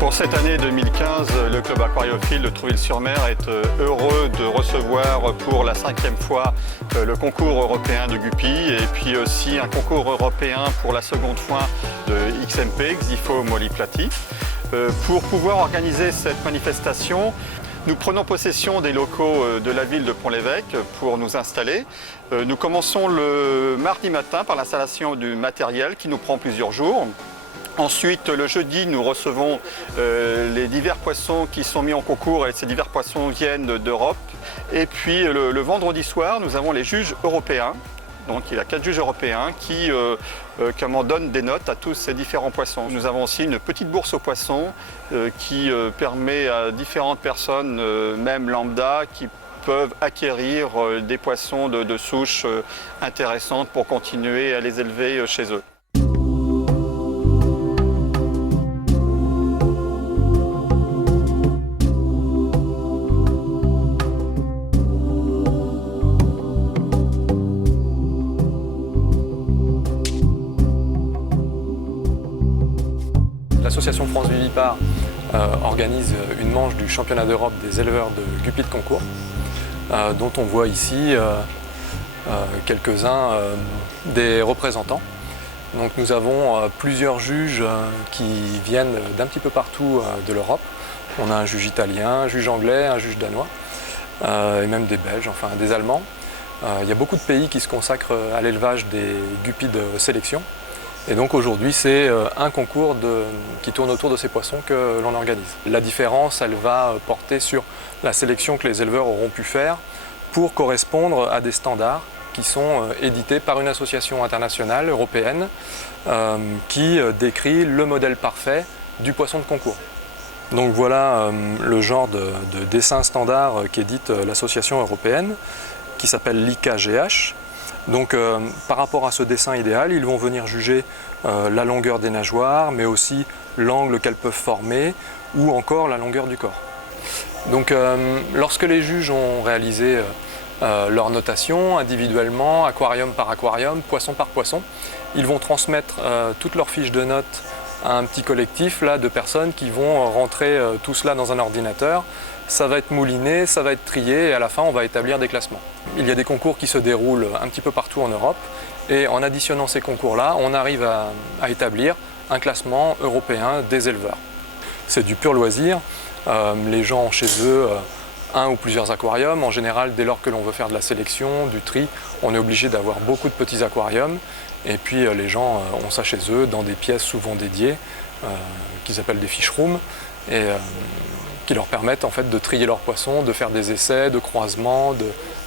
Pour cette année 2015, le club aquariophile de Trouville-sur-Mer est heureux de recevoir pour la 5e fois le concours européen de Guppy et puis aussi un concours européen pour la seconde fois de XMP, Xipho Molly-Plati. Pour pouvoir organiser cette manifestation, nous prenons possession des locaux de la ville de Pont-l'Évêque pour nous installer. Nous commençons le mardi matin par l'installation du matériel qui nous prend plusieurs jours. Ensuite, le jeudi, nous recevons les divers poissons qui sont mis en concours et ces divers poissons viennent d'Europe. Et puis le vendredi soir, nous avons les juges européens. Donc il y a 4 juges européens qui donnent des notes à tous ces différents poissons. Nous avons aussi une petite bourse aux poissons qui permet à différentes personnes, même lambda, qui peuvent acquérir des poissons de souches intéressantes pour continuer à les élever chez eux. L'Association France Vivipare organise une manche du championnat d'Europe des éleveurs de guppy de concours, dont on voit ici quelques-uns des représentants. Donc nous avons plusieurs juges qui viennent d'un petit peu partout de l'Europe. On a un juge italien, un juge anglais, un juge danois, et même des Belges, enfin des Allemands. Il y a beaucoup de pays qui se consacrent à l'élevage des guppys de sélection. Et donc aujourd'hui, c'est un concours qui tourne autour de ces poissons que l'on organise. La différence, elle va porter sur la sélection que les éleveurs auront pu faire pour correspondre à des standards qui sont édités par une association internationale européenne qui décrit le modèle parfait du poisson de concours. Donc voilà le genre de dessin standard qu'édite l'association européenne qui s'appelle l'IKGH. Donc par rapport à ce dessin idéal, ils vont venir juger la longueur des nageoires, mais aussi l'angle qu'elles peuvent former ou encore la longueur du corps. Donc lorsque les juges ont réalisé leur notation individuellement, aquarium par aquarium, poisson par poisson, ils vont transmettre toutes leurs fiches de notes à un petit collectif là, de personnes qui vont rentrer tout cela dans un ordinateur. Ça va être mouliné, ça va être trié et à la fin on va établir des classements. Il y a des concours qui se déroulent un petit peu partout en Europe et en additionnant ces concours-là, on arrive à établir un classement européen des éleveurs. C'est du pur loisir, les gens ont chez eux un ou plusieurs aquariums. En général, dès lors que l'on veut faire de la sélection, du tri, on est obligé d'avoir beaucoup de petits aquariums et puis les gens ont ça chez eux dans des pièces souvent dédiées qu'ils appellent des fish rooms et qui leur permettent en fait de trier leurs poissons, de faire des essais, de croisements,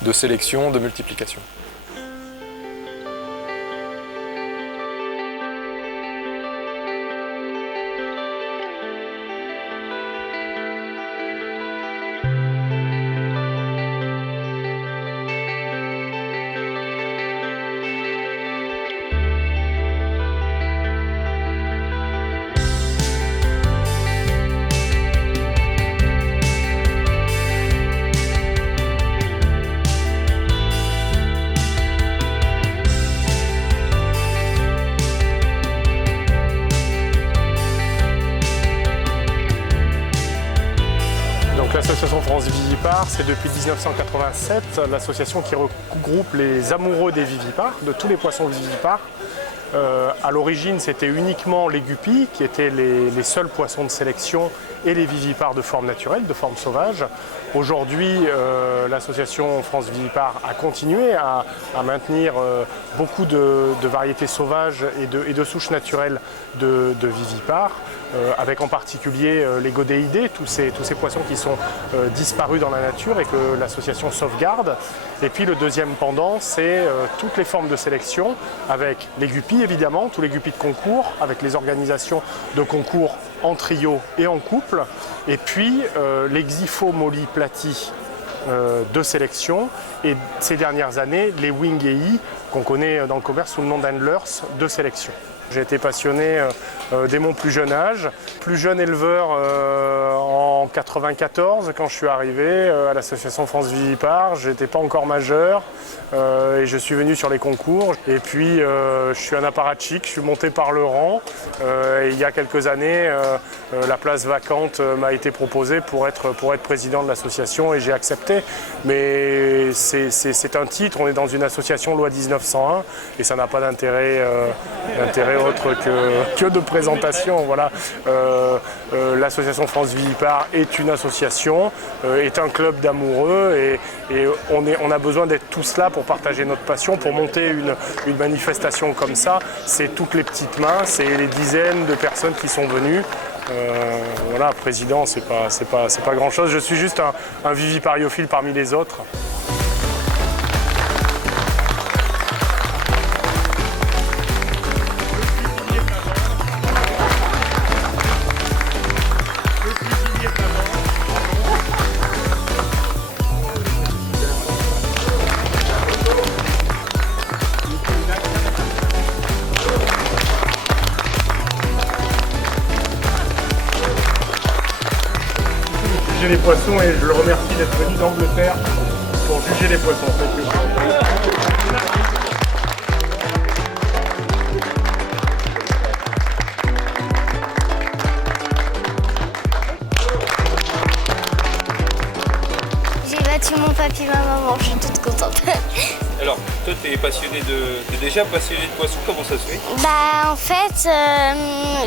de sélection, de multiplication. L'association France Vivipare, c'est depuis 1987 l'association qui regroupe les amoureux des vivipares, de tous les poissons vivipares. À l'origine, c'était uniquement les guppys qui étaient les seuls poissons de sélection et les vivipares de forme naturelle, de forme sauvage. Aujourd'hui, l'association France Vivipare a continué à maintenir beaucoup de variétés sauvages et de souches naturelles de vivipares, avec en particulier les godéidés, tous ces poissons qui sont disparus dans la nature et que l'association sauvegarde. Et puis le deuxième pendant, c'est toutes les formes de sélection, avec les guppys évidemment, tous les guppys de concours, avec les organisations de concours en trio et en couple, et puis les Xipho Molly-Plati de sélection, et ces dernières années, les Wingei, qu'on connaît dans le commerce sous le nom d'handlers de sélection. J'ai été passionné dès mon plus jeune âge, plus jeune éleveur en en 94 quand je suis arrivé à l'association France Vivipar. Je n'étais pas encore majeur et je suis venu sur les concours. Et puis je suis un apparatchik, je suis monté par le rang. Et il y a quelques années, la place vacante m'a été proposée pour être président de l'association et j'ai accepté. Mais c'est un titre, on est dans une association loi 1901 et ça n'a pas d'intérêt autre que de présentation. Voilà. L'association France Vivipar est une association, est un club d'amoureux et on a besoin d'être tous là pour partager notre passion, pour monter une manifestation comme ça. C'est toutes les petites mains, c'est les dizaines de personnes qui sont venues. Voilà, président, c'est pas grand chose. Je suis juste un vivipariophile parmi les autres. Juger les poissons et je le remercie d'être venu d'Angleterre pour juger les poissons. J'ai battu mon papy et ma maman, je suis toute contente. Alors, toi, t'es déjà passionné de poissons, comment ça se fait? Bah en fait,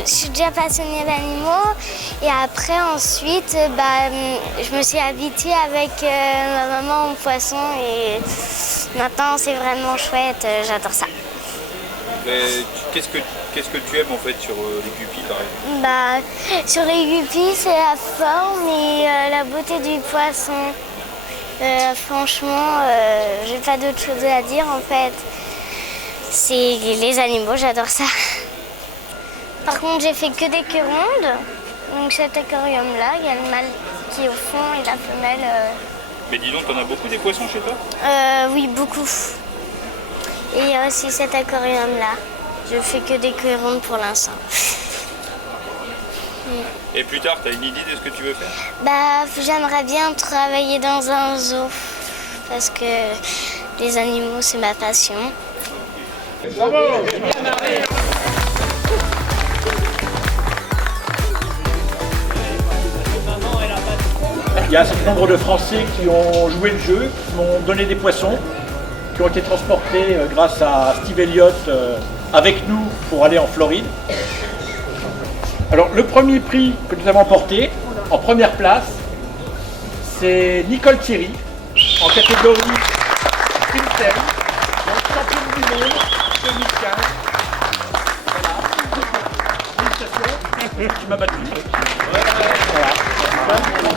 je suis déjà passionnée d'animaux et après ensuite, je me suis habituée avec ma maman au poisson et maintenant c'est vraiment chouette, j'adore ça. Mais qu'est-ce que tu aimes en fait sur les guppies par exemple? Bah sur les guppies, c'est la forme et la beauté du poisson. Franchement, j'ai pas d'autre chose à dire en fait. C'est les animaux, j'adore ça. Par contre, j'ai fait que des queues rondes. Donc cet aquarium-là, il y a le mâle qui est au fond et la femelle. Mais dis donc, t'en as beaucoup des poissons chez toi? Oui, beaucoup. Et il y a aussi cet aquarium-là. Je fais que des queues rondes pour l'instant. Et plus tard, t'as une idée de ce que tu veux faire? Bah, j'aimerais bien travailler dans un zoo parce que les animaux, c'est ma passion. Bravo! Il y a un certain nombre de Français qui ont joué le jeu, qui m'ont donné des poissons, qui ont été transportés grâce à Steve Elliott avec nous pour aller en Floride. Alors le premier prix que nous avons porté, en première place, c'est Nicole Thierry, en catégorie Freestyle, donc championne du monde 2015. Voilà. Félicitations, tu m'as battu.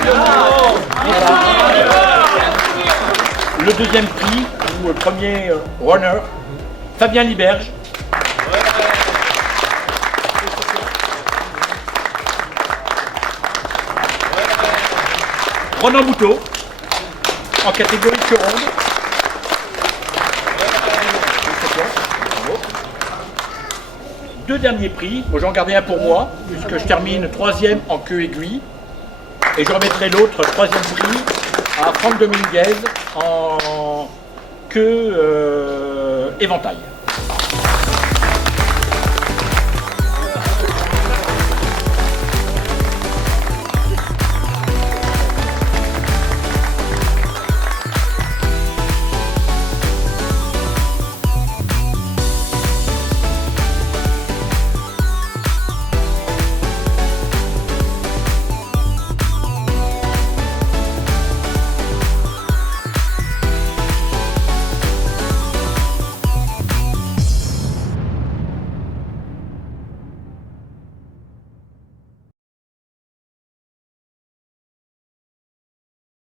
Voilà. Le deuxième prix, ou le premier runner, Fabien Liberge. Ronan Bouteau, en catégorie queue ronde. Deux derniers prix, j'en gardais un pour moi, puisque je termine troisième en queue aiguille. Et je remettrai l'autre troisième prix à Franck Dominguez en queue éventail.